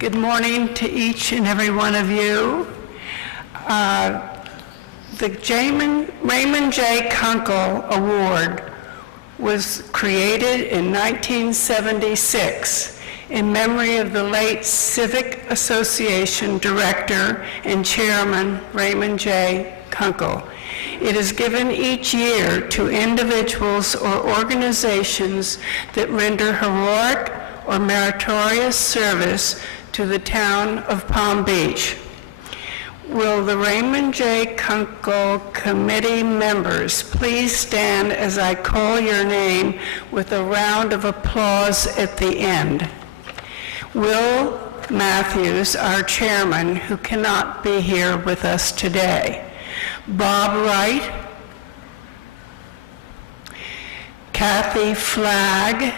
Good morning to each and every one of you. The Raymond J. Kunkel Award was created in 1976 in memory of the late Civic Association Director and Chairman Raymond J. Kunkel. It is given each year to individuals or organizations that render heroic or meritorious service to the town of Palm Beach. Will the Raymond J. Kunkel Committee members please stand as I call your name with a round of applause at the end? Will Matthews, our chairman, who cannot be here with us today. Bob Wright, Kathy Flagg,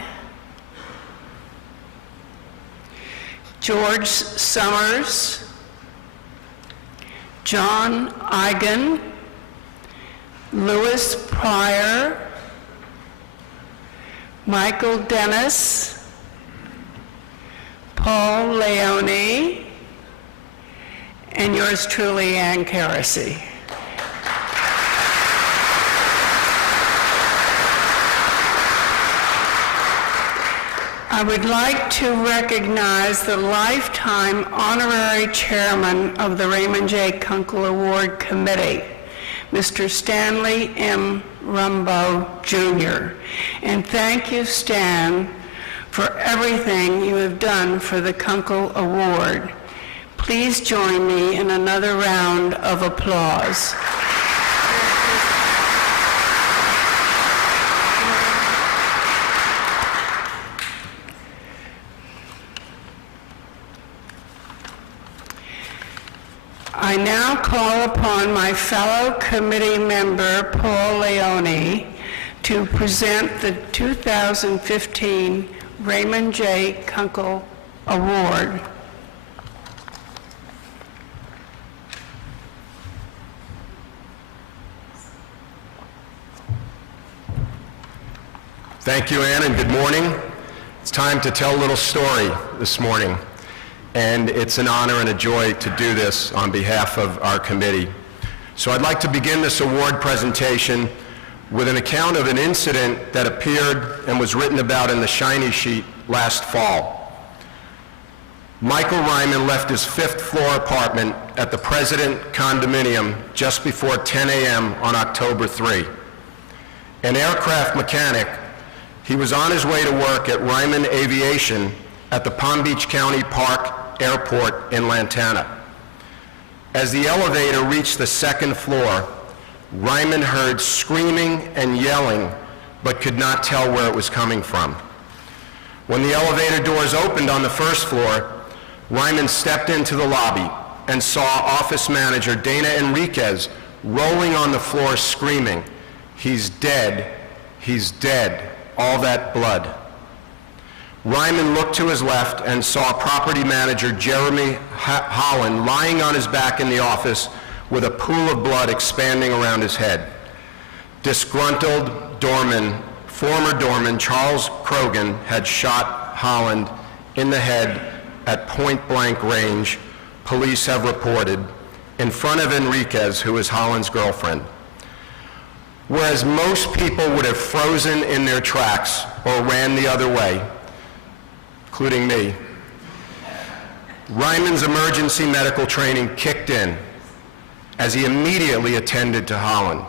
George Summers, John Eigen, Louis Pryor, Michael Dennis, Paul Leone, and yours truly, Ann Carasy. I would like to recognize the lifetime honorary chairman of the Raymond J. Kunkel Award Committee, Mr. Stanley M. Rumbo, Jr. And thank you, Stan, for everything you have done for the Kunkel Award. Please join me in another round of applause. I now call upon my fellow committee member, Paul Leone, to present the 2015 Raymond J. Kunkel Award. Thank you, Ann, and good morning. It's time to tell a little story this morning. And it's an honor and a joy to do this on behalf of our committee. So I'd like to begin this award presentation with an account of an incident that appeared and was written about in the Shiny Sheet last fall. Michael Ryman left his 5th floor apartment at the President Condominium just before 10 a.m. on October 3. An aircraft mechanic, he was on his way to work at Ryman Aviation at the Palm Beach County Park Airport in Lantana. As the elevator reached the 2nd floor, Ryman heard screaming and yelling, but could not tell where it was coming from. When the elevator doors opened on the 1st floor, Ryman stepped into the lobby and saw office manager Dana Enriquez rolling on the floor screaming, "He's dead, he's dead, all that blood." Ryman looked to his left and saw property manager Jeremy Holland lying on his back in the office with a pool of blood expanding around his head. Disgruntled former doorman Charles Krogan had shot Holland in the head at point-blank range, police have reported, in front of Enriquez, who is Holland's girlfriend. Whereas most people would have frozen in their tracks or ran the other way, including me, Ryman's emergency medical training kicked in as he immediately attended to Holland.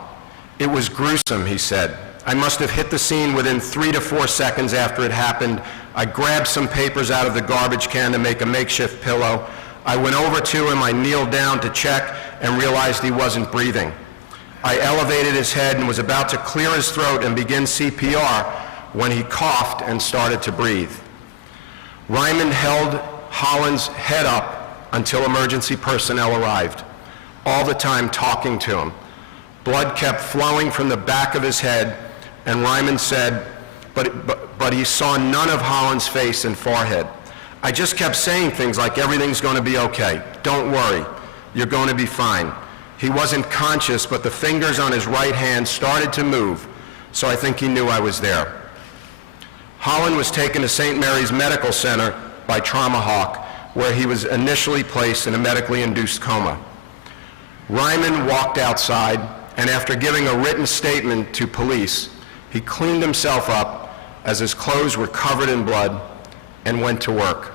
"It was gruesome," he said. "I must have hit the scene within 3 to 4 seconds after it happened. I grabbed some papers out of the garbage can to make a makeshift pillow. I went over to him, I kneeled down to check and realized he wasn't breathing. I elevated his head and was about to clear his throat and begin CPR when he coughed and started to breathe." Ryman held Holland's head up until emergency personnel arrived, all the time talking to him. Blood kept flowing from the back of his head, and Ryman said, but he saw none of Holland's face and forehead. "I just kept saying things like, everything's going to be okay. Don't worry. You're going to be fine." He wasn't conscious, but the fingers on his right hand started to move, so I think he knew I was there. Holland was taken to St. Mary's Medical Center by Trauma Hawk, where he was initially placed in a medically induced coma. Ryman walked outside, and after giving a written statement to police, he cleaned himself up as his clothes were covered in blood and went to work.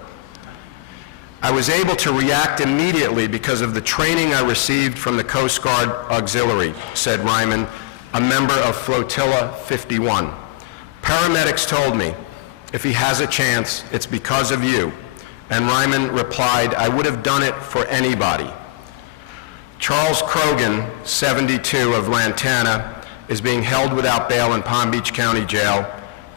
I was able to react immediately because of the training I received from the Coast Guard Auxiliary, said Ryman, a member of Flotilla 51. Paramedics told me, if he has a chance, it's because of you. And Ryman replied, I would have done it for anybody. Charles Krogan, 72, of Lantana, is being held without bail in Palm Beach County Jail,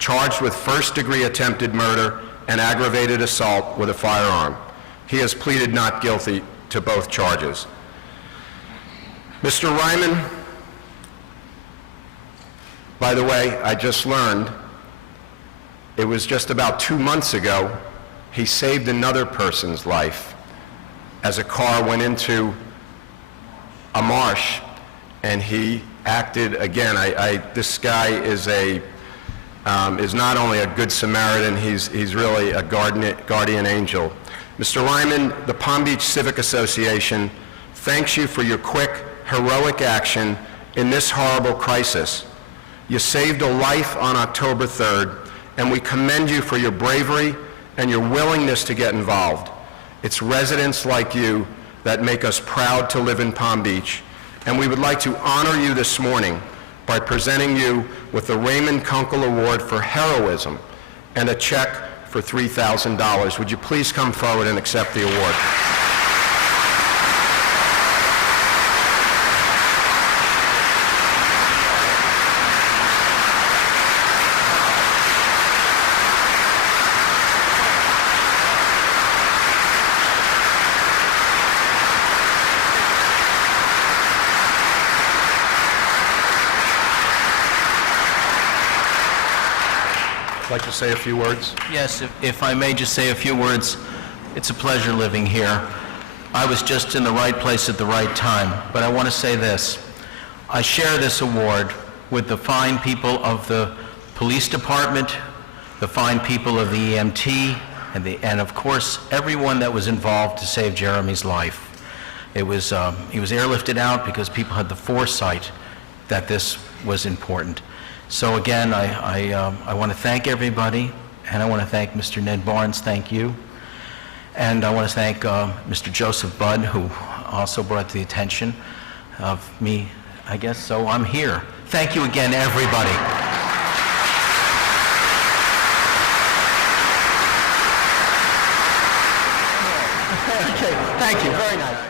charged with first-degree attempted murder and aggravated assault with a firearm. He has pleaded not guilty to both charges. Mr. Ryman, by the way, I just learned, it was just about 2 months ago, he saved another person's life as a car went into a marsh, and he acted again. This guy is not only a good Samaritan, he's really a guardian angel. Mr. Ryman, the Palm Beach Civic Association thanks you for your quick, heroic action in this horrible crisis. You saved a life on October 3rd, and we commend you for your bravery and your willingness to get involved. It's residents like you that make us proud to live in Palm Beach, and we would like to honor you this morning by presenting you with the Raymond Kunkel Award for Heroism and a check for $3,000. Would you please come forward and accept the award? Like to say a few words? Yes, if I may just say a few words. It's a pleasure living here. I was just in the right place at the right time, but I want to say this. I share this award with the fine people of the police department, the fine people of the EMT, and of course, everyone that was involved to save Jeremy's life. He was airlifted out because people had the foresight that this was important. So again, I want to thank everybody, and I want to thank Mr. Ned Barnes, thank you. And I want to thank Mr. Joseph Budd, who also brought to the attention of me, I guess, so I'm here. Thank you again, everybody. Okay, thank you, very nice.